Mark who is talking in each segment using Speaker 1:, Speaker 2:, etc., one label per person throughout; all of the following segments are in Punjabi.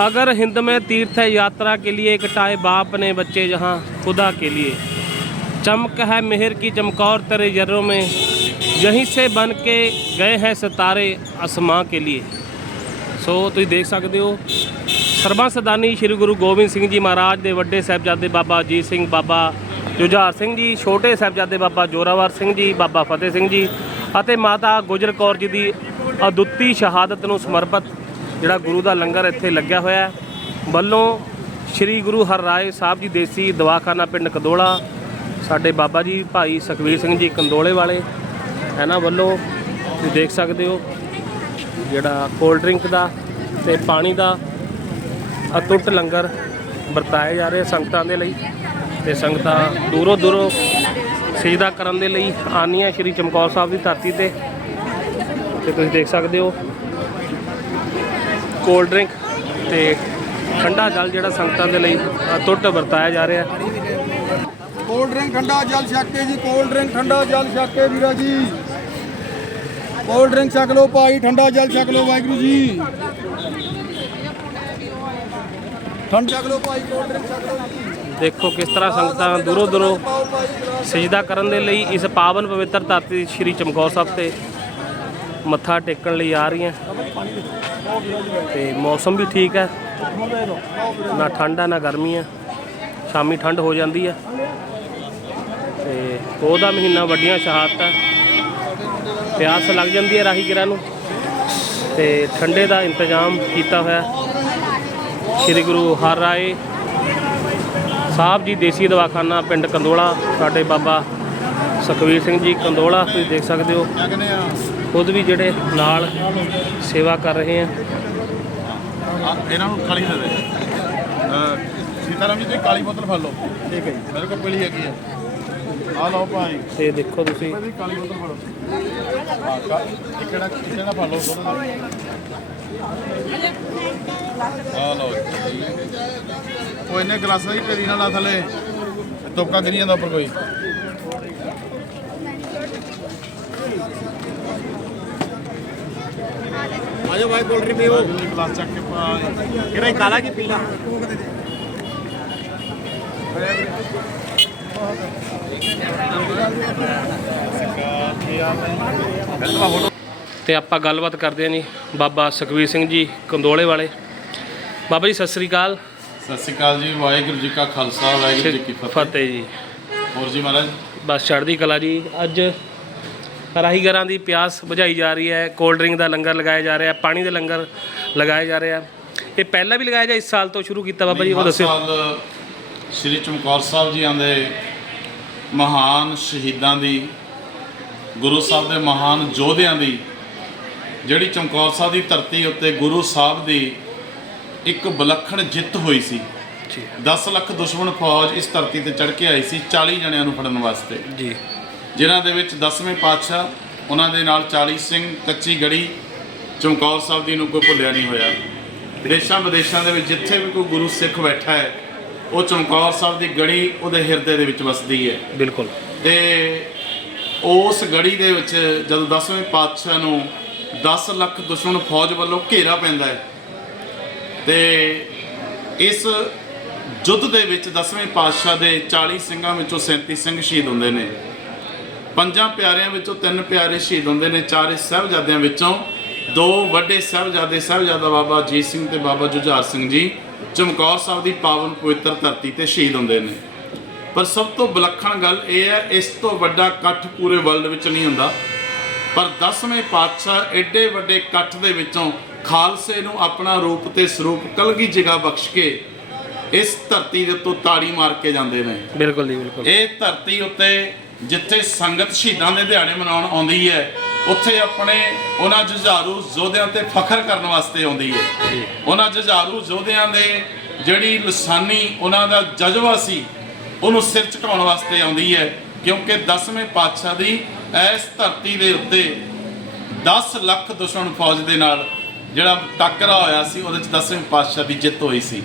Speaker 1: अगर हिंद में तीर्थ है यात्रा के लिए कटाए बाप ने बच्चे जहाँ खुदा के लिए चमक है मेहर की चमकौर तेरे जर्रों में यहीं से बन के गए हैं सितारे आसमां के लिए ਸੋ ਤੁਸੀਂ ਦੇਖ ਸਕਦੇ ਹੋ ਸਰਬੰਸ ਸਦਾਨੀ ਸ੍ਰੀ ਗੁਰੂ ਗੋਬਿੰਦ ਸਿੰਘ ਜੀ ਮਹਾਰਾਜ ਦੇ ਵੱਡੇ ਸਾਹਿਬਜ਼ਾਦੇ ਬਾਬਾ ਅਜੀਤ ਸਿੰਘ ਬਾਬਾ ਜੁਝਾਰ ਸਿੰਘ ਜੀ ਛੋਟੇ ਸਾਹਿਬਜ਼ਾਦੇ ਬਾਬਾ ਜੋਰਾਵਰ ਸਿੰਘ ਜੀ ਬਾਬਾ ਫਤਿਹ ਸਿੰਘ ਜੀ ਅਤੇ ਮਾਤਾ ਗੁਜਰ ਕੌਰ ਜੀ ਦੀ ਅਦੁੱਤੀ ਸ਼ਹਾਦਤ ਨੂੰ ਸਮਰਪਿਤ ਜਿਹੜਾ ਗੁਰੂ ਦਾ ਲੰਗਰ ਇੱਥੇ ਲੱਗਿਆ ਹੋਇਆ ਹੈ। ਵੱਲੋਂ ਸ੍ਰੀ ਗੁਰੂ ਹਰਰਾਏ ਸਾਹਿਬ ਜੀ ਦੇਸੀ ਦਵਾਖਾਨਾ ਪਿੰਡ ਕਦੋਲਾ, ਸਾਡੇ ਬਾਬਾ ਜੀ ਭਾਈ ਸੁਖਵੀਰ ਸਿੰਘ ਜੀ ਕੰਦੋਲੇ ਵਾਲੇ, ਇਹਨਾਂ ਵੱਲੋਂ ਤੁਸੀਂ ਦੇਖ ਸਕਦੇ ਹੋ ਜਿਹੜਾ ਕੋਲਡ ਡਰਿੰਕ ਦਾ ਤੇ ਪਾਣੀ ਦਾ ਅਟੁੱਟ ਲੰਗਰ ਵਰਤਾਏ ਜਾ ਰਹੇ ਸੰਗਤਾਂ ਦੇ ਲਈ ਤੇ ਸੰਗਤਾਂ ਦੂਰੋਂ ਦੂਰੋਂ ਸਜਦਾ ਕਰਨ ਦੇ ਲਈ ਆਨੀਆਂ ਸ਼੍ਰੀ ਚਮਕੌਰ ਸਾਹਿਬ ਦੀ ਧਰਤੀ ਤੇ। ਤੇ ਤੁਸੀਂ ਦੇਖ ਸਕਦੇ ਹੋ ਕੋਲਡ ਡਰਿੰਕ ਤੇ ਠੰਡਾ ਜਲ ਜਿਹੜਾ ਸੰਗਤਾਂ ਦੇ ਲਈ ਅਟੁੱਟ ਵਰਤਾਇਆ ਜਾ ਰਿਹਾ।
Speaker 2: ਕੋਲਡ ਡਰਿੰਕ ਠੰਡਾ ਜਲ ਛਕ ਕੇ ਜੀ ਕੋਲਡ ਡਰਿੰਕ ਠੰਡਾ ਜਲ ਛਕ ਕੇ ਵੀਰਾ ਜੀ। ਕੋਲਡ ਡਰਿੰਕ ਛਕ ਲਓ ਭਾਈ ਠੰਡਾ ਜਲ ਛਕ ਲਓ ਵਾਹਿਗੁਰੂ ਜੀ। ਠੰਡਾ ਛਕ ਲਓ ਭਾਈ ਕੋਲਡ ਡਰਿੰਕ ਛਕ ਲਓ।
Speaker 1: ਦੇਖੋ ਕਿਸ ਤਰ੍ਹਾਂ ਸੰਗਤਾਂ ਦੂਰੋਂ ਦੂਰੋਂ
Speaker 2: ਪਾਓ ਭਾਈ ਗਲਾਸ।
Speaker 1: ਸਜਦਾ ਕਰਨ ਦੇ ਲਈ ਇਸ ਪਾਵਨ ਪਵਿੱਤਰ ਧਰਤੀ ਸ਼੍ਰੀ ਚਮਕੌਰ ਸਾਹਿਬ ਤੇ ਮੱਥਾ ਟੇਕਣ ਲਈ ਆ ਰਹੀਆਂ। ਤੇ ਮੌਸਮ ਵੀ ਠੀਕ ਹੈ। ਨਾ ਠੰਡ ਹੈ ਨਾ ਗਰਮੀ ਹੈ ਸ਼ਾਮੀ ਠੰਡ ਹੋ ਜਾਂਦੀ ਹੈ ਤੇ ਉਹਦਾ ਮਹੀਨਾ ਵੱਡੀਆਂ ਸ਼ਹਾਦਤਾਂ। ਪਿਆਸ ਲੱਗ ਜਾਂਦੀ ਹੈ ਰਾਹੀਗਰਾਂ ਨੂੰ। ਤੇ ਠੰਡੇ ਦਾ ਇੰਤਜ਼ਾਮ ਕੀਤਾ ਹੋਇਆ। ਸ੍ਰੀ ਗੁਰੂ ਹਰ ਰਾਏ ਸਾਹਿਬ ਜੀ, ਦੇਸੀ ਦਵਾਖਾਨਾ ਪਿੰਡ ਕੰਦੋਲਾ। ਸਾਡੇ ਬਾਬਾ ਸੁਖਵੀਰ ਸਿੰਘ ਜੀ, ਕੰਦੋਲਾ, ਤੁਸੀਂ ਦੇਖ ਸਕਦੇ ਹੋ। ਖੁਦ ਵੀ ਜਿਹੜੇ ਨਾਲ ਸੇਵਾ ਕਰ ਰਹੇ ਆ।
Speaker 3: ਇਹਨਾਂ ਨੂੰ ਕਾਲੀ ਦੇ ਦੇ। ਸੀਤਾਰਾਮ ਜੀ ਤੁਸੀਂ ਕਾਲੀ ਬੋਤਲ ਫੜ ਲਓ। ਠੀਕ ਹੈ ਜੀ। ਮੇਰੇ ਕੋਲ ਪੀਲੀ ਹੈਗੀ ਆ। ਆ ਲਓ ਭਾਈ।
Speaker 1: ਤੇ ਦੇਖੋ ਤੁਸੀਂ।
Speaker 3: ਕਾਲੀ ਬੋਤਲ ਫੜੋ। ਕਿਹੜਾ ਕਿਸੇ ਦਾ ਫੜ ਲਓ ਦੋਨੋਂ ਦਾ ਆ ਲਓ ਜੀ। ਉਹ ਇਹਨੇ ਗਲਾਸਾਂ ਦੀ ਢੇਰੀ ਨਾਲ ਆ ਥੱਲੇ। ਤੋਕਾ ਗਿਰੀ ਜਾਂਦਾ ਉੱਪਰ ਕੋਈ।
Speaker 2: ਆਜੋ ਭਾਈ ਕੋਲਡ ਡਰਿੰਕ ਪੀਓ।
Speaker 3: ਗਲਾਸ ਚੱਕ ਕੇ ਪਾ
Speaker 2: ਕਿਹੜਾ ਕਾਲਾ ਕੀ ਪੀਲਾ?
Speaker 1: ਤੇ ਆਪਾਂ ਗੱਲਬਾਤ ਕਰਦੇ ਹਾਂ ਜੀ ਬਾਬਾ ਸੁਖਵੀਰ ਸਿੰਘ ਜੀ ਕੰਦੋਲੇ ਵਾਲੇ। ਬਾਬਾ ਜੀ ਸਤਿ ਸ੍ਰੀ ਅਕਾਲ।
Speaker 3: ਸਤਿ ਸ਼੍ਰੀ ਅਕਾਲ ਜੀ ਵਾਹਿਗੁਰੂ ਜੀ ਕਾ ਖਾਲਸਾ ਵਾਹਿਗੁਰੂ ਜੀ ਕੀ ਫਤਿਹ।
Speaker 1: ਫਤਿਹ। ਜੀ
Speaker 3: ਹੋਰ ਜੀ ਮਹਾਰਾਜ?
Speaker 1: ਬਸ ਚੜ੍ਹਦੀ ਕਲਾ ਜੀ ਅੱਜ ਰਾਹੀਗਰਾਂ ਦੀ ਪਿਆਸ ਬੁਝਾਈ ਜਾ ਰਹੀ ਹੈ ਕੋਲਡ ਡਰਿੰਕ ਦਾ ਲੰਗਰ ਲਗਾਇਆ ਜਾ ਰਿਹਾ ਪਾਣੀ ਦੇ ਲੰਗਰ ਲਗਾਏ ਜਾ ਰਹੇ। ਆ ਇਹ ਪਹਿਲਾਂ ਵੀ ਲਗਾਇਆ ਜਾਂ ਇਸ ਸਾਲ ਤੋਂ ਸ਼ੁਰੂ ਕੀਤਾ ਬਾਬਾ ਜੀ ਉਹ ਦੱਸਿਓ।
Speaker 3: ਸ੍ਰੀ ਚਮਕੌਰ ਸਾਹਿਬ ਜੀਆਂ ਦੇ ਮਹਾਨ ਸ਼ਹੀਦਾਂ ਦੀ ਗੁਰੂ ਸਾਹਿਬ ਦੇ ਮਹਾਨ ਯੋਧਿਆਂ ਦੀ ਜਿਹੜੀ ਚਮਕੌਰ ਸਾਹਿਬ ਦੀ ਧਰਤੀ ਉੱਤੇ ਗੁਰੂ ਸਾਹਿਬ ਦੀ ਇੱਕ ਵਿਲੱਖਣ ਜਿੱਤ ਹੋਈ ਸੀ।
Speaker 1: ਜੀ।
Speaker 3: 10 ਲੱਖ ਦੁਸ਼ਮਣ ਫੌਜ ਇਸ ਧਰਤੀ ਤੇ ਚੜ੍ਹ ਕੇ ਆਈ ਸੀ 40 ਜਣਿਆਂ ਨੂੰ ਫੜਨ ਵਾਸਤੇ।
Speaker 1: ਜੀ।
Speaker 3: ਜਿਨ੍ਹਾਂ ਦੇ ਵਿੱਚ 10ਵੇਂ ਪਾਤਸ਼ਾਹ ਉਹਨਾਂ ਦੇ ਨਾਲ 40 ਸਿੰਘ ਕੱਚੀ ਗੜੀ ਚਮਕੌਰ ਸਾਹਿਬ ਦੀ ਨੂੰ ਕੋਈ ਭੁੱਲਿਆ ਨਹੀਂ ਹੋਇਆ। ਦੇਸ਼ਾਂ ਵਿਦੇਸ਼ਾਂ ਦੇ ਵਿੱਚ ਜਿੱਥੇ ਵੀ ਕੋਈ ਗੁਰੂ ਸਿੱਖ ਬੈਠਾ ਹੈ ਉਹ ਚਮਕੌਰ ਸਾਹਿਬ ਦੀ ਗੜੀ ਉਹਦੇ ਹਿਰਦੇ ਦੇ ਵਿੱਚ ਵਸਦੀ ਹੈ।
Speaker 1: ਬਿਲਕੁਲ।
Speaker 3: ਤੇ ਉਸ ਗੜੀ ਦੇ ਵਿੱਚ ਜਦੋਂ 10ਵੇਂ ਪਾਤਸ਼ਾਹ ਨੂੰ 10 ਲੱਖ ਦੁਸ਼ਮਣ ਫੌਜ ਵੱਲੋਂ ਘੇਰਾ ਪੈਂਦਾ ਹੈ ਤੇ ਇਸ ਯੁੱਧ ਦੇ ਵਿੱਚ 10ਵੇਂ ਪਾਤਸ਼ਾਹ ਦੇ 40 ਸਿੰਘਾਂ ਵਿੱਚੋਂ 37 ਸਿੰਘ ਸ਼ਹੀਦ ਹੁੰਦੇ ਨੇ। ਪੰਜਾਂ ਪਿਆਰਿਆਂ ਵਿੱਚੋਂ ਤਿੰਨ ਪਿਆਰੇ ਸ਼ਹੀਦ ਹੁੰਦੇ ਨੇ ਚਾਰੇ ਸਾਹਿਬਜ਼ਾਦਿਆਂ ਵਿੱਚੋਂ ਦੋ ਵੱਡੇ ਸਾਹਿਬਜ਼ਾਦੇ ਸਾਹਿਬਜ਼ਾਦਾ ਬਾਬਾ ਅਜੀਤ ਸਿੰਘ ਤੇ ਬਾਬਾ ਜੁਝਾਰ ਸਿੰਘ ਜੀ ਚਮਕੌਰ ਸਾਹਿਬ ਦੀ ਪਾਵਨ ਪਵਿੱਤਰ ਧਰਤੀ ਤੇ ਸ਼ਹੀਦ ਹੁੰਦੇ ਨੇ। ਪਰ ਸਭ ਤੋਂ ਵਿਲੱਖਣ ਗੱਲ ਇਹ ਹੈ ਇਸ ਤੋਂ ਵੱਡਾ ਇਕੱਠ ਪੂਰੇ ਵਰਲਡ ਵਿੱਚ ਨਹੀਂ ਹੁੰਦਾ। ਪਰ 10ਵੇਂ ਪਾਤਸ਼ਾਹ ਐਡੇ ਵੱਡੇ ਇਕੱਠ ਦੇ ਵਿੱਚੋਂ ਖਾਲਸੇ ਨੂੰ ਆਪਣਾ ਰੂਪ ਤੇ ਸਰੂਪ ਕਲਗੀ ਜਗ੍ਹਾ ਬਖਸ਼ ਕੇ ਇਸ ਧਰਤੀ ਦੇ ਉੱਤੋਂ ਤਾੜੀ ਮਾਰ ਕੇ ਜਾਂਦੇ ਨੇ।
Speaker 1: ਬਿਲਕੁਲ ਜੀ ਬਿਲਕੁਲ।
Speaker 3: ਇਹ ਧਰਤੀ ਉੱਤੇ ਜਿੱਥੇ ਸੰਗਤ ਸ਼ਹੀਦਾਂ ਦੇ ਦਿਹਾੜੇ ਮਨਾਉਣ ਆਉਂਦੀ ਹੈ ਉੱਥੇ ਆਪਣੇ ਉਹਨਾਂ ਜੁਝਾਰੂ ਯੋਧਿਆਂ ਤੇ ਫਖਰ ਕਰਨ ਵਾਸਤੇ ਆਉਂਦੀ ਹੈ ਉਹਨਾਂ ਜੁਝਾਰੂ ਯੋਧਿਆਂ ਦੇ ਜਿਹੜੀ ਲਸਾਨੀ ਉਹਨਾਂ ਦਾ ਜਜ਼ਬਾ ਸੀ ਉਹਨੂੰ ਸਿਰ ਝੁਕਾਉਣ ਵਾਸਤੇ ਆਉਂਦੀ ਹੈ ਕਿਉਂਕਿ 10ਵੇਂ ਪਾਤਸ਼ਾਹ ਦੀ ਇਸ ਧਰਤੀ ਦੇ ਉੱਤੇ 10 ਲੱਖ ਦੁਸ਼ਮਣ ਫੌਜ ਦੇ ਨਾਲ ਜਿਹੜਾ ਟੱਕਰਾ ਹੋਇਆ ਸੀ ਉਹਦੇ ਚ 10ਵੇਂ ਪਾਤਸ਼ਾਹ ਦੀ ਜਿੱਤ ਹੋਈ ਸੀ।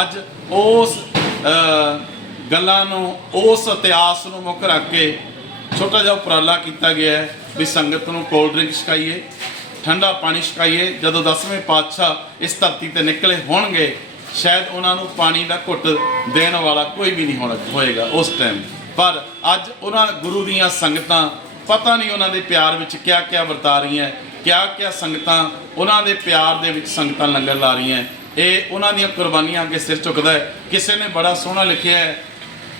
Speaker 3: ਅੱਜ ਉਸ ਗੱਲਾਂ ਨੂੰ ਉਸ ਇਤਿਹਾਸ ਨੂੰ ਮੁੱਖ ਰੱਖ ਕੇ ਛੋਟਾ ਜਿਹਾ ਉਪਰਾਲਾ ਕੀਤਾ ਗਿਆ ਹੈ ਵੀ ਸੰਗਤ ਨੂੰ ਕੋਲਡ ਡਰਿੰਕ ਛਕਾਈਏ, ਠੰਡਾ ਪਾਣੀ ਛਕਾਈਏ। ਜਦੋਂ ਦਸਵੇਂ ਪਾਤਸ਼ਾਹ ਇਸ ਧਰਤੀ ਤੇ ਨਿਕਲੇ ਹੋਣਗੇ, ਸ਼ਾਇਦ ਉਹਨਾਂ ਨੂੰ ਪਾਣੀ ਦਾ ਘੁੱਟ ਦੇਣ ਵਾਲਾ ਕੋਈ ਵੀ ਨਹੀਂ ਹੋਣਾ ਹੋਏਗਾ ਉਸ ਟਾਈਮ ਪਰ ਅੱਜ ਉਹਨਾਂ ਗੁਰੂ ਦੀਆਂ ਸੰਗਤਾਂ, ਪਤਾ ਨਹੀਂ ਉਹਨਾਂ ਦੇ ਪਿਆਰ ਵਿੱਚ ਕਿਆ ਕਿਆ ਵਰਤਾ ਰਹੀਆਂ ਕਿਆ ਕਿਆ ਸੰਗਤਾਂ ਉਹਨਾਂ ਦੇ ਪਿਆਰ ਦੇ ਵਿੱਚ ਸੰਗਤਾਂ ਲੰਗਰ ਲਾ ਰਹੀਆਂ। ਇਹ ਉਹਨਾਂ ਦੀਆਂ ਕੁਰਬਾਨੀਆਂ ਅੱਗੇ ਸਿਰ ਝੁਕਦਾ ਹੈ। ਕਿਸੇ ਨੇ ਬੜਾ ਸੋਹਣਾ ਲਿਖਿਆ ਹੈ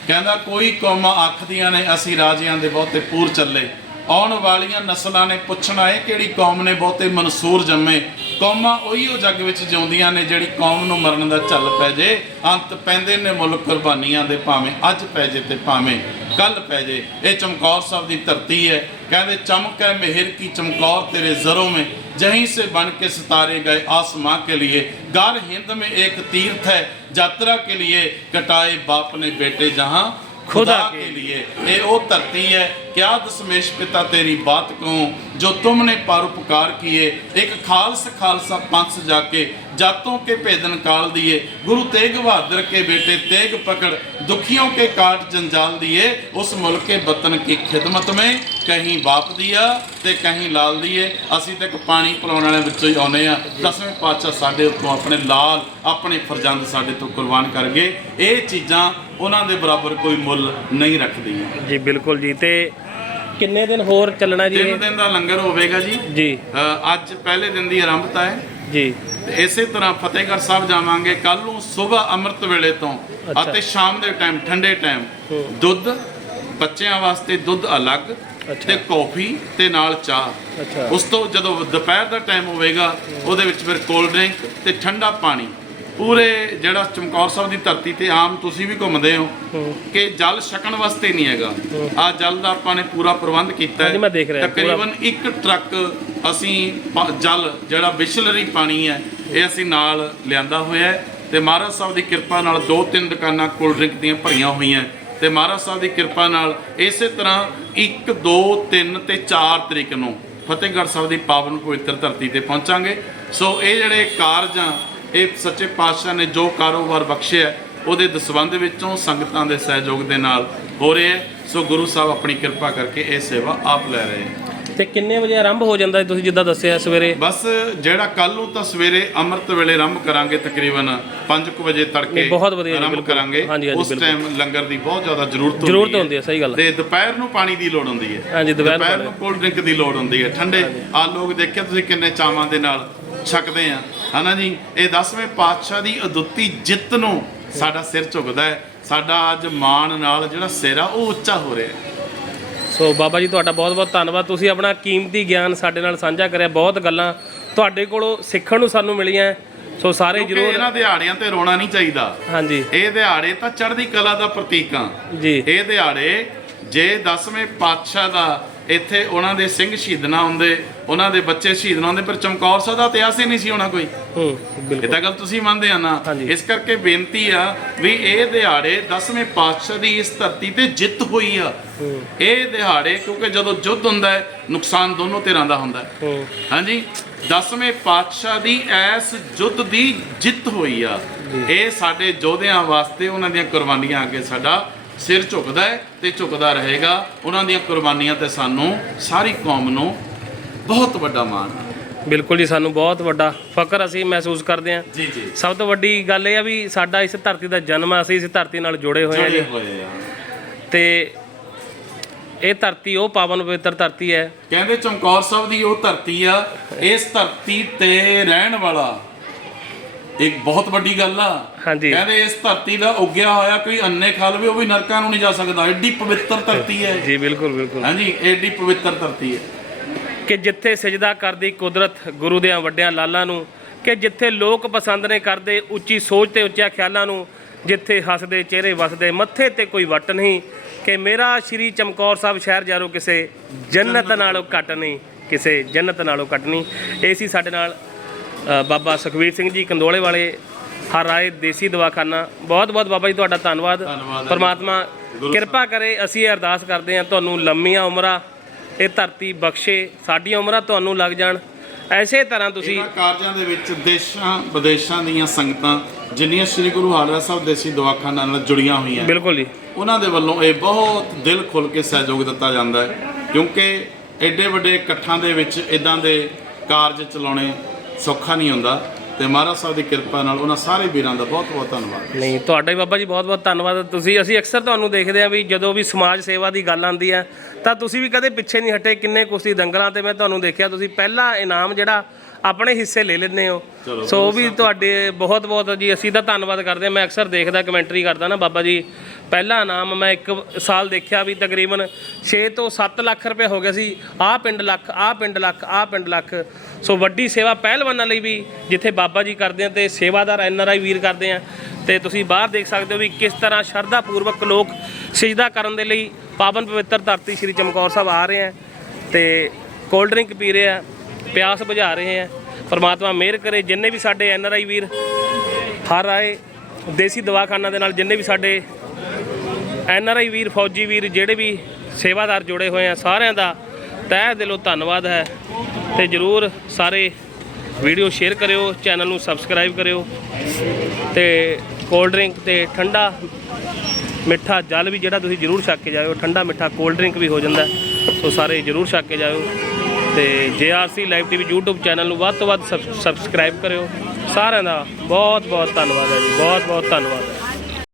Speaker 3: ਕਹਿੰਦਾ, ਕੋਈ ਕੌਮਾਂ ਆਖਦੀਆਂ ਨੇ, ਅਸੀਂ ਰਾਜਿਆਂ ਦੇ ਬਹੁਤੇ ਪੂਰ ਚੱਲੇ। ਆਉਣ ਵਾਲੀਆਂ ਨਸਲਾਂ ਨੇ ਪੁੱਛਣਾ ਇਹ ਕਿਹੜੀ ਕੌਮ ਨੇ ਬਹੁਤੇ ਮਨਸੂਰ ਜੰਮੇ? ਕੌਮਾਂ ਉਹੀ ਉਹ ਜੱਗ ਵਿੱਚ ਜਿਉਂਦੀਆਂ ਨੇ, ਜਿਹੜੀ ਕੌਮ ਨੂੰ ਮਰਨ ਦਾ ਚੱਲ ਪੈ ਜੇ। ਅੰਤ ਪੈਂਦੇ ਨੇ ਮੁਲਕ ਕੁਰਬਾਨੀਆਂ ਦੇ ਭਾਵੇਂ, ਅੱਜ ਪੈ ਜੇ ਤੇ ਭਾਵੇਂ। ਗੱਲ ਪੈ ਜੇ ਇਹ ਚਮਕੌਰ ਸਾਹਿਬ ਦੀ ਧਰਤੀ ਹੈ ਕਹਿੰਦੇ ਚਮਕ ਹੈ ਮਿਹਰ ਕੀ ਚਮਕੌਰ ਤੇਰੇ ਜ਼ਰੋਂ ਮੇ जहीं से बन के सितारे गए आसमां के लिए गार हिंद में एक तीर्थ है यात्रा के लिए कटाए बाप ने बेटे जहां खुदा,
Speaker 1: खुदा
Speaker 3: के लिए ये वो धरती है क्या दशमेश पिता तेरी बात कहूँ जो तुमने परोपकार किए एक खालस खालसा पंथ जाके जातों के भेद निकाल दिए गुरु तेग बहादुर के बेटे तेग पकड़ दुखियों के काट जंजाल दिए उस मुल्क के वतन की खिदमत में कहीं बाप दिया ਤੇ ਕਹੀਂ ਲਾਲ ਦੀਏ ਅਸੀਂ ਤੇ ਇੱਕ ਪਾਣੀ ਪਿਲਾਉਣ ਵਾਲਿਆਂ ਵਿੱਚੋਂ ਹੀ ਆਉਨੇ ਆ ਦਸਵੇਂ ਪਾਤਸ਼ਾਹ ਸਾਡੇ ਉੱਤੋਂ ਆਪਣੇ ਲਾਲ ਆਪਣੇ ਫਰਜ਼ੰਦ ਸਾਡੇ ਤੋਂ ਕੁਰਬਾਨ ਕਰ ਗਏ ਇਹ ਚੀਜ਼ਾਂ ਉਹਨਾਂ ਦੇ ਬਰਾਬਰ ਕੋਈ ਮੁੱਲ ਨਹੀਂ ਰੱਖਦੀਆਂ
Speaker 1: ਜੀ ਬਿਲਕੁਲ ਜੀ ਤੇ ਕਿੰਨੇ ਦਿਨ ਹੋਰ ਚੱਲਣਾ ਜੀ
Speaker 3: ਤਿੰਨ
Speaker 1: ਇਹ?
Speaker 3: ਦਿਨ ਦਾ ਲੰਗਰ ਹੋਵੇਗਾ ਜੀ
Speaker 1: ਜੀ
Speaker 3: ਅ, ਅੱਜ ਪਹਿਲੇ ਦਿਨ ਦੀ ਆਰੰਭਤਾ ਹੈ
Speaker 1: ਜੀ
Speaker 3: ਤੇ ਇਸੇ ਤਰ੍ਹਾਂ ਫਤਿਹਗੜ੍ਹ ਸਾਹਿਬ ਜਾਵਾਂਗੇ ਕੱਲ ਨੂੰ ਸਵੇਰ ਅੰਮ੍ਰਿਤ ਵੇਲੇ ਤੋਂ
Speaker 1: ਅੱਛਾ।
Speaker 3: ਅਤੇ ਸ਼ਾਮ ਦੇ ਟਾਈਮ ਠੰਡੇ ਟਾਈਮ
Speaker 1: ਹੂੰ।
Speaker 3: ਦੁੱਧ ਬੱਚਿਆਂ ਵਾਸਤੇ ਦੁੱਧ ਅਲੱਗ
Speaker 1: ਅੱਛਾ।
Speaker 3: ਤੇ ਕੌਫੀ ਤੇ ਨਾਲ ਚਾਹ
Speaker 1: ਅੱਛਾ
Speaker 3: ਉਸ ਤੋਂ ਜਦੋਂ ਦੁਪਹਿਰ ਦਾ ਟਾਈਮ ਹੋਵੇਗਾ ਉਹਦੇ ਵਿੱਚ ਫਿਰ ਕੋਲਡ ਡਰਿੰਕ ਤੇ ਠੰਡਾ ਪਾਣੀ ਪੂਰੇ ਜਿਹੜਾ ਚਮਕੌਰ ਸਾਹਿਬ ਦੀ ਧਰਤੀ ਤੇ ਆਮ ਤੁਸੀਂ ਵੀ ਘੁੰਮਦੇ ਹੋ
Speaker 1: ਹੂੰ।
Speaker 3: ਕਿ ਜਲ ਛਕਣ ਵਾਸਤੇ ਨਹੀਂ ਹੈਗਾ। ਆ ਜਲ ਦਾ ਆਪਾਂ ਨੇ ਪੂਰਾ ਪ੍ਰਬੰਧ ਕੀਤਾ
Speaker 1: ਰਿਹਾ,
Speaker 3: ਤਕਰੀਬਨ ਇੱਕ ਟਰੱਕ ਅਸੀਂ ਜਲ ਜਿਹੜਾ ਬਿਸਲਰੀ ਪਾਣੀ ਹੈ ਇਹ ਅਸੀਂ ਨਾਲ ਲਿਆਂਦਾ ਹੋਇਆ ਹੈ। ਤੇ ਮਹਾਰਾਜ ਸਾਹਿਬ ਦੀ ਕਿਰਪਾ ਨਾਲ ਦੋ ਤਿੰਨ ਦੁਕਾਨਾਂ ਕੋਲਡ ਡਰਿੰਕ ਦੀਆਂ ਭਰੀਆਂ ਹੋਈਆਂ ਤੇ ਮਹਾਰਾਜ ਸਾਹਿਬ ਦੀ ਕਿਰਪਾ ਨਾਲ ਇਸੇ ਤਰ੍ਹਾਂ 1 2 3 ਤੇ 4 ਤਰੀਕ ਨੂੰ ਫਤਿਹਗੜ੍ਹ ਸਾਹਿਬ ਦੀ ਪਾਵਨ ਪਵਿੱਤਰ ਧਰਤੀ ਤੇ ਪਹੁੰਚਾਂਗੇ। ਸੋ ਇਹ ਜਿਹੜੇ ਕਾਰਜ ਇਹ ਸੱਚੇ ਪਾਤਸ਼ਾਹ ਨੇ ਜੋ ਕਾਰੋਬਾਰ ਬਖਸ਼ਿਆ ਹੈ, ਉਹਦੇ ਦਸਵੰਧ ਵਿੱਚੋਂ ਸੰਗਤਾਂ ਦੇ ਸਹਿਯੋਗ ਦੇ ਨਾਲ ਹੋ ਰਿਹਾ ਹੈ। ਸੋ ਗੁਰੂ ਸਾਹਿਬ ਆਪਣੀ ਕਿਰਪਾ ਕਰਕੇ ਇਹ ਸੇਵਾ ਆਪ ਲੈ ਰਹੇ ਹੈ।
Speaker 1: ਤੇ ਕਿੰਨੇ ਵਜੇ ਆਰੰਭ ਹੋ ਜਾਂਦਾ ਹੈ ਤੁਸੀਂ ਜਿੱਦਾਂ ਦੱਸਿਆ ਸਵੇਰੇ?
Speaker 3: ਬਸ ਜਿਹੜਾ ਕੱਲ ਨੂੰ ਤਾਂ ਸਵੇਰੇ ਅੰਮ੍ਰਿਤ ਵੇਲੇ ਆਰੰਭ ਕਰਾਂਗੇ ਤਕਰੀਬਨ 5 ਵਜੇ ਤੜਕੇ
Speaker 1: ਬਹੁਤ ਵਧੀਆ
Speaker 3: ਆਰੰਭ। ਕਰਾਂਗੇ। ਉਸ। ਟਾਈਮ ਲੰਗਰ ਦੀ ਬਹੁਤ ਜ਼ਿਆਦਾ ਜ਼ਰੂਰਤ ਹੁੰਦੀ
Speaker 1: ਜ਼ਰੂਰਤ ਹੁੰਦੀ ਹੈ ਸਹੀ ਗੱਲ ਹੈ।
Speaker 3: ਤੇ ਦੁਪਹਿਰ ਨੂੰ ਪਾਣੀ ਦੀ ਲੋੜ ਹੁੰਦੀ ਹੈ।
Speaker 1: ਹਾਂਜੀ, ਦੁਪਹਿਰ ਨੂੰ
Speaker 3: ਕੋਲਡ ਡਰਿੰਕ ਦੀ ਲੋੜ ਹੁੰਦੀ ਹੈ। ਠੰਡੇ ਆ ਲੋਕ ਦੇਖਿਆ ਤੁਸੀਂ ਕਿੰਨੇ ਚਾਵਾਂ ਦੇ ਨਾਲ ਛਕਦੇ ਆ। ਹਨਾ ਜੀ? ਇਹ 10ਵੇਂ ਪਾਤਸ਼ਾਹ ਦੀ ਅਦੁੱਤੀ ਜਿੱਤ ਨੂੰ ਸਾਡਾ ਸਿਰ ਝੁਕਦਾ ਹੈ। ਸਾਡਾ ਅੱਜ ਮਾਣ ਨਾਲ ਜਿਹੜਾ ਸਿਰ ਆ ਉਹ ਉੱਚਾ ਹੋ ਰਿਹਾ ਹੈ।
Speaker 1: ਸੋ ਬਾਬਾ ਜੀ ਤੁਹਾਡਾ ਬਹੁਤ ਬਹੁਤ ਧੰਨਵਾਦ। ਤੁਸੀਂ ਆਪਣਾ ਕੀਮਤੀ ਗਿਆਨ ਸਾਡੇ ਨਾਲ ਸਾਂਝਾ ਕਰਿਆ ਬਹੁਤ ਗੱਲਾਂ ਤੁਹਾਡੇ ਕੋਲੋਂ ਸਿੱਖਣ ਨੂੰ ਸਾਨੂੰ ਮਿਲੀਆਂ। ਸੋ ਸਾਰੇ
Speaker 3: ਕਿਉਂਕਿ
Speaker 1: ਜਰੂਰ
Speaker 3: ਇਹਨਾਂ ਦਿਹਾੜਿਆਂ ਤੇ ਰੋਣਾ ਨਹੀਂ ਚਾਹੀਦਾ।
Speaker 1: ਹਾਂਜੀ।
Speaker 3: ਇਹ ਦਿਹਾੜੇ ਤਾਂ ਚੜ੍ਹਦੀ ਕਲਾ ਦਾ ਪ੍ਰਤੀਕ ਆ।
Speaker 1: ਜੀ।
Speaker 3: ਇਹ ਦਿਹਾੜੇ ਜੇ 10ਵੇਂ ਪਾਤਸ਼ਾਹ ਦਾ ਇੱਥੇ ਉਹਨਾਂ ਦੇ ਸਿੰਘ ਸ਼ਹੀਦ ਨਾ ਹੁੰਦੇ ਉਹਨਾਂ ਦੇ ਬੱਚੇ ਸ਼ਹੀਦ ਨਾ ਹੁੰਦੇ ਪਰ ਚਮਕੌਰ ਸਾਹਿਬ ਦਾ ਇਤਿਹਾਸ ਹੀ ਨਹੀਂ ਸੀ ਹੋਣਾ ਕੋਈ।
Speaker 1: ਹੂੰ
Speaker 3: ਇਹ
Speaker 1: ਬਿਲਕੁਲ
Speaker 3: ਤਾਂ ਗੱਲ ਤੁਸੀਂ ਮੰਨਦੇ ਆ ਨਾ। ਇਸ ਕਰਕੇ ਬੇਨਤੀ ਆ ਵੀ ਇਹ ਦਿਹਾੜੇ 10ਵੇਂ ਪਾਤਸ਼ਾਹ ਦੀ ਇਸ ਧਰਤੀ ਤੇ ਜਿੱਤ ਹੋਈ ਆ। ਇਹ ਦਿਹਾੜੇ ਕਿਉਂਕਿ ਜਦੋਂ ਯੁੱਧ ਹੁੰਦਾ ਹੈ ਨੁਕਸਾਨ ਦੋਨੋਂ ਧਿਰਾਂ ਦਾ ਹੁੰਦਾ ਹੈ।
Speaker 1: ਹੂੰ।
Speaker 3: ਹਾਂਜੀ? 10ਵੇਂ ਪਾਤਸ਼ਾਹ ਦੀ ਐਸ ਯੁੱਧ ਦੀ ਜਿੱਤ ਹੋਈ ਆ। ਇਹ ਸਾਡੇ ਯੋਧਿਆਂ ਵਾਸਤੇ ਉਹਨਾਂ ਦੀਆਂ ਕੁਰਬਾਨੀਆਂ ਅੱਗੇ ਸਾਡਾ ਸਿਰ ਝੁਕਦਾ ਹੈ ਤੇ ਝੁਕਦਾ ਰਹੇਗਾ। ਉਹਨਾਂ ਦੀਆਂ ਕੁਰਬਾਨੀਆਂ ਤੇ ਸਾਨੂੰ ਸਾਰੀ ਕੌਮ ਨੂੰ ਬਹੁਤ ਵੱਡਾ ਮਾਣ ਆ
Speaker 1: ਬਿਲਕੁਲ ਜੀ ਸਾਨੂੰ ਬਹੁਤ ਵੱਡਾ ਫਕਰ ਅਸੀਂ ਮਹਿਸੂਸ ਕਰਦੇ ਹਾਂ।
Speaker 3: ਜੀ ਜੀ।
Speaker 1: ਸਭ ਤੋਂ ਵੱਡੀ ਗੱਲ ਇਹ ਆ ਵੀ ਸਾਡਾ ਇਸ ਧਰਤੀ ਦਾ ਜਨਮ ਆ ਅਸੀਂ ਇਸ ਧਰਤੀ ਨਾਲ ਜੁੜੇ ਹੋਏ ਹਾਂ ਜੀ।
Speaker 3: ਜੁੜੇ ਹੋਏ ਆ
Speaker 1: ਤੇ ਇਹ ਧਰਤੀ ਉਹ ਪਾਵਨ ਪਵਿੱਤਰ ਧਰਤੀ ਹੈ।
Speaker 3: ਕਹਿੰਦੇ ਚਮਕੌਰ ਸਾਹਿਬ ਦੀ ਉਹ ਧਰਤੀ ਆ ਇਸ ਧਰਤੀ ਤੇ ਰਹਿਣ ਵਾਲਾ ਇੱਕ ਬਹੁਤ ਵੱਡੀ ਗੱਲ ਆ।
Speaker 1: ਹਾਂਜੀ।
Speaker 3: ਕਹਿੰਦੇ ਇਸ ਧਰਤੀ ਦਾ ਉੱਗਿਆ ਹੋਇਆ ਕੋਈ ਅੰਨੇ ਖਾ ਲਵੇ ਉਹ ਵੀ ਨਰਕਾਂ ਨੂੰ ਨਹੀਂ ਜਾ ਸਕਦਾ। ਐਡੀ ਪਵਿੱਤਰ ਧਰਤੀ ਹੈ।
Speaker 1: ਜੀ ਬਿਲਕੁਲ ਬਿਲਕੁਲ।
Speaker 3: ਹਾਂਜੀ ਐਡੀ ਪਵਿੱਤਰ ਧਰਤੀ ਹੈ।
Speaker 1: ਕਿ ਜਿੱਥੇ ਸਜਦਾ ਕਰਦੀ ਕੁਦਰਤ ਗੁਰੂ ਦੇ ਵੱਡਿਆਂ ਲਾਲਾਂ ਨੂੰ ਕਿ ਜਿੱਥੇ ਲੋਕ ਪਸੰਦ ਨੇ ਕਰਦੇ ਉੱਚੀ ਸੋਚ ਤੇ ਉੱਚਿਆਂ ਖਿਆਲਾਂ ਨੂੰ ਜਿੱਥੇ ਹੱਸਦੇ ਚਿਹਰੇ ਵਸਦੇ ਮੱਥੇ ਤੇ ਕੋਈ ਵੱਟ ਨਹੀਂ ਕਿ ਮੇਰਾ ਸ਼੍ਰੀ ਚਮਕੌਰ ਸਾਹਿਬ ਸ਼ਹਿਰ ਜਾਰੋ ਕਿਸੇ ਜੰਨਤ ਨਾਲੋਂ ਘੱਟ ਨਹੀਂ ਕਿਸੇ ਜੰਨਤ ਨਾਲੋਂ ਘੱਟ ਨਹੀਂ। ਇਹ ਸੀ ਸਾਡੇ ਨਾਲ ਬਾਬਾ ਸੁਖਵੀਰ ਸਿੰਘ ਜੀ ਕੰਦੋਲੇ ਵਾਲੇ ਹਰ ਰਾਏ ਦੇਸੀ ਦਵਾਖਾਨਾ। ਬਹੁਤ ਬਹੁਤ ਬਾਬਾ ਜੀ ਤੁਹਾਡਾ ਧੰਨਵਾਦ। ਪਰਮਾਤਮਾ ਕਿਰਪਾ ਕਰੇ ਅਸੀਂ ਇਹ ਅਰਦਾਸ ਕਰਦੇ ਹਾਂ ਤੁਹਾਨੂੰ ਲੰਮੀਆਂ ਉਮਰਾਂ ਇਹ ਧਰਤੀ ਬਖਸ਼ੇ ਸਾਡੀਆਂ ਉਮਰਾਂ ਤੁਹਾਨੂੰ ਲੱਗ ਜਾਣ। ਐਸੇ ਤਰ੍ਹਾਂ ਤੁਸੀਂ
Speaker 3: ਇਹਨਾਂ ਕਾਰਜਾਂ ਦੇ ਵਿੱਚ ਦੇਸ਼ਾਂ ਵਿਦੇਸ਼ਾਂ ਦੀਆਂ ਸੰਗਤਾਂ ਜਿੰਨੀਆਂ ਸ੍ਰੀ ਗੁਰੂ ਹਾਲਰਾ ਸਾਹਿਬ ਦੇਸੀ ਦਵਾਖਾਨਾ ਨਾਲ ਜੁੜੀਆਂ ਹੋਈਆਂ
Speaker 1: ਬਿਲਕੁਲ ਜੀ।
Speaker 3: ਉਹਨਾਂ ਦੇ ਵੱਲੋਂ ਇਹ ਬਹੁਤ ਦਿਲ ਖੁੱਲ ਕੇ ਸਹਿਯੋਗ ਦਿੱਤਾ ਜਾਂਦਾ ਹੈ। ਕਿਉਂਕਿ ਐਡੇ ਵੱਡੇ ਇਕੱਠਾਂ ਦੇ ਵਿੱਚ ਇਦਾਂ ਦੇ ਕਾਰਜ ਚਲਾਉਣੇ ਸੌਖਾ ਨਹੀਂ ਹੁੰਦਾ ਤੇ ਮਹਾਰਾਜ ਸਾਹਿਬ ਦੀ ਕਿਰਪਾ ਨਾਲ ਉਹਨਾਂ ਸਾਰੇ ਵੀਰਾਂ ਦਾ ਬਹੁਤ ਬਹੁਤ ਧੰਨਵਾਦ।
Speaker 1: ਨਹੀਂ, ਤੁਹਾਡਾ ਹੀ ਬਾਬਾ ਜੀ ਬਹੁਤ ਬਹੁਤ ਧੰਨਵਾਦ। ਤੁਸੀਂ, ਅਸੀਂ ਅਕਸਰ ਤੁਹਾਨੂੰ ਦੇਖਦੇ ਆ ਵੀ ਜਦੋਂ ਵੀ ਸਮਾਜ ਸੇਵਾ ਦੀ ਗੱਲ ਆਉਂਦੀ ਹੈ, ਤਾਂ ਤੁਸੀਂ ਵੀ ਕਦੇ ਪਿੱਛੇ ਨਹੀਂ ਹਟੇ ਕਿੰਨੇ ਕੁਸ਼ਤੀ ਦੰਗਲਾਂ ਤੇ ਮੈਂ ਤੁਹਾਨੂੰ ਦੇਖਿਆ, ਤੁਸੀਂ ਪਹਿਲਾ ਇਨਾਮ ਜਿਹੜਾ ਆਪਣੇ ਹਿੱਸੇ ਲੈ ਲੈਂਦੇ ਹੋ। ਸੋ ਉਹ ਵੀ ਤੁਹਾਡੇ ਬਹੁਤ ਬਹੁਤ ਜੀ ਅਸੀਂ ਤਾਂ ਧੰਨਵਾਦ ਕਰਦੇ ਹਾਂ। ਮੈਂ ਅਕਸਰ ਦੇਖਦਾ ਕਮੈਂਟਰੀ ਕਰਦਾ ਨਾ ਬਾਬਾ ਜੀ। ਪਹਿਲਾ ਇਨਾਮ ਮੈਂ ਇੱਕ ਸਾਲ ਦੇਖਿਆ ਵੀ ਤਕਰੀਬਨ 6 ਤੋਂ 7 ਲੱਖ ਰੁਪਏ ਹੋ ਗਿਆ ਸੀ। ਆਹ ਪਿੰਡ ਲੱਖ ਆਹ ਪਿੰਡ ਲੱਖ ਆਹ ਪਿੰਡ ਲੱਖ। ਸੋ ਵੱਡੀ ਸੇਵਾ ਪਹਿਲਵਾਨਾਂ ਲਈ ਵੀ ਜਿੱਥੇ ਬਾਬਾ ਜੀ ਕਰਦੇ ਆ ਤੇ ਸੇਵਾਦਾਰ ਐਨ ਆਰ ਆਈ ਵੀਰ ਕਰਦੇ ਆ। ਤੇ ਤੁਸੀਂ ਬਾਹਰ ਦੇਖ ਸਕਦੇ ਹੋ ਵੀ ਕਿਸ ਤਰ੍ਹਾਂ ਸ਼ਰਧਾ ਪੂਰਵਕ ਲੋਕ ਸਜਦਾ ਕਰਨ ਦੇ ਲਈ ਪਾਵਨ ਪਵਿੱਤਰ ਧਰਤੀ ਸ੍ਰੀ ਚਮਕੌਰ ਸਾਹਿਬ ਆ ਰਹੇ ਆ। ਤੇ ਕੋਲਡ ਡਰਿੰਕ ਪੀ ਰਹੇ ਆ। ਪਿਆਸ ਬੁਝਾ ਰਹੇ ਆ। ਪਰਮਾਤਮਾ ਮਿਹਰ ਕਰੇ, ਜਿੰਨੇ ਵੀ ਸਾਡੇ ਐਨ ਆਰ ਆਈ ਵੀਰ ਹਰ ਆਏ, ਦੇਸੀ ਦਵਾਖਾਨਾ ਦੇ ਨਾਲ ਜਿੰਨੇ ਵੀ ਸਾਡੇ ਐਨ ਆਰ ਆਈ ਵੀਰ, ਫੌਜੀ ਵੀਰ, ਜਿਹੜੇ ਵੀ ਸੇਵਾਦਾਰ ਜੁੜੇ ਹੋਏ ਆ, ਸਾਰਿਆਂ ਦਾ ਤਹਿ ਦਿਲੋਂ ਧੰਨਵਾਦ ਹੈ। ਤੇ ਜਰੂਰ ਸਾਰੇ ਵੀਡੀਓ ਸ਼ੇਅਰ ਕਰਿਓ, ਚੈਨਲ ਨੂੰ ਸਬਸਕ੍ਰਾਈਬ ਕਰਿਓ। ਤੇ ਕੋਲਡ ਡਰਿੰਕ ਤੇ ਠੰਡਾ ਮਿੱਠਾ ਜਲ ਵੀ ਜਿਹੜਾ ਤੁਸੀਂ ਜਰੂਰ ਛੱਕ ਕੇ ਜਾਇਓ, ਠੰਡਾ ਮਿੱਠਾ ਕੋਲਡ ਡਰਿੰਕ ਵੀ ਹੋ ਜਾਂਦਾ। ਸੋ ਸਾਰੇ ਜਰੂਰ ਛਕ ਕੇ ਜਾਇਓ। ਤੇ JRC live TV YouTube channel ਨੂੰ ਵੱਧ ਤੋਂ ਵੱਧ ਸਬਸਕ੍ਰਾਈਬ ਕਰਿਓ। ਸਾਰਿਆਂ ਦਾ ਬਹੁਤ ਬਹੁਤ ਧੰਨਵਾਦ ਹੈ ਜੀ। ਬਹੁਤ ਬਹੁਤ ਧੰਨਵਾਦ ਹੈ।